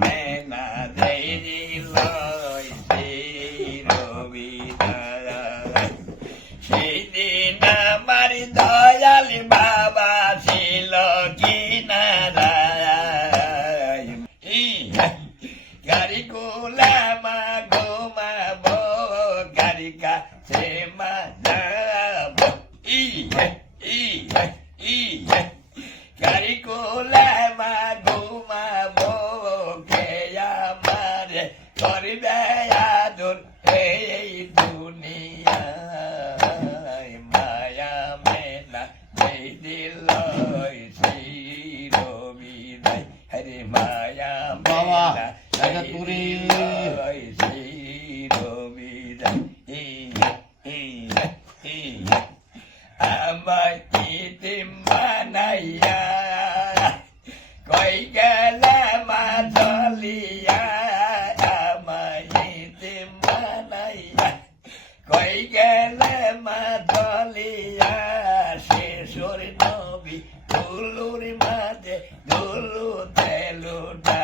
মেনা দিল সেদিন আমার দয়ালি বাবা ছিল কিনারা গাড়ি গোলামা ঘুমাবো গাড়ি কাছে মা যাবো গাড়ি গোলামা ঘুমাবো কে আমার করবে আদর এই দুনিয়া মায়া মেলা দিল চিরবিদায় হরে মায়া মেলা আমার ইতিম বানাইয়া কই গেলে মা চলিয়া আমার ইতিম বানাইয়া কই গেলে মা চলিয়া শেষর নবী দুলুর মাঝে দুলু তেলুটা